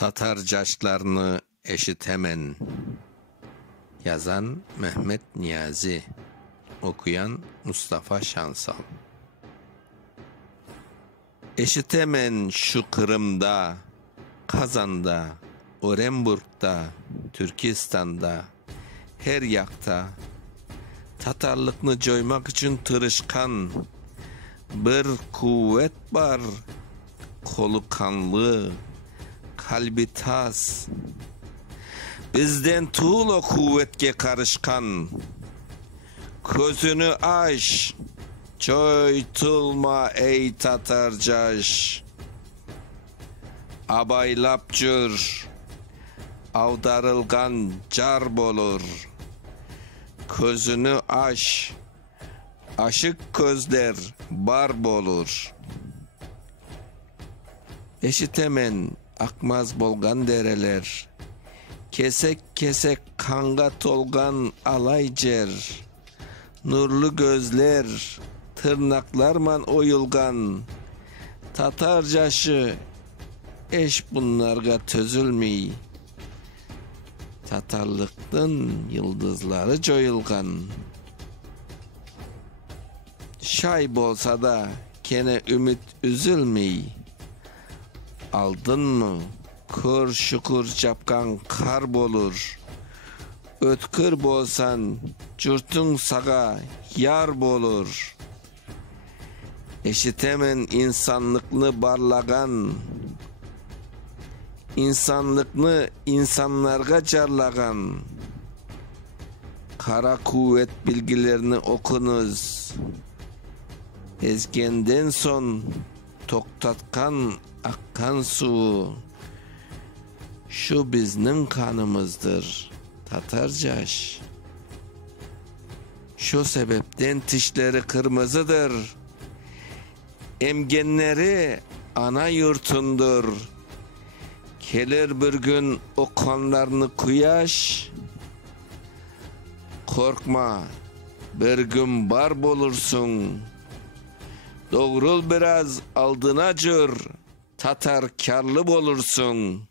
Tatar caşlarını eşitemen. Yazan Mehmet Niyazi. Okuyan Mustafa Şansal. Eşitemen şu Kırım'da, Kazan'da, Orenburg'da, Türkistan'da, her yakta Tatarlıkını coymak için tırışkan bir kuvvet var, kolu kanlı, kalbi tas. Bizden tuğul o kuvvetke karışkan. Közünü aç, çoytulma ey Tatarcaş. Abaylap jür, avdarılgan car bolur. Közünü aç, aşık közler bar bolur. Eşitemen akmaz bolgan dereler, kesek kesek kanga tolgan alay cer. Nurlu gözler, tırnaklarman oyulgan, Tatarcaşı eş bunlarga tözülmey. Tatarlıktın yıldızları coyulgan. Şay bolsa da kene ümit üzülmey. Aldın mı kır şukur çapkan kar bolur. Ötkür bolsan jurtun saga yar bolur. Eşitemen insanlıkını barlagan, insanlıkını insanlarga carlagan. Kara kuvvet bilgilerini okunuz. Ezgenden son toktatkan akkan su. Şu bizning kanımızdır Tatarcaş. Şu sebepten tişleri kırmızıdır. Emgenleri ana yurtundur. Gelir bir gün o kanlarını kuyaş. Korkma, bir gün bar bolursun. Doğrul biraz aldına jür, Tatar karlı bolursun.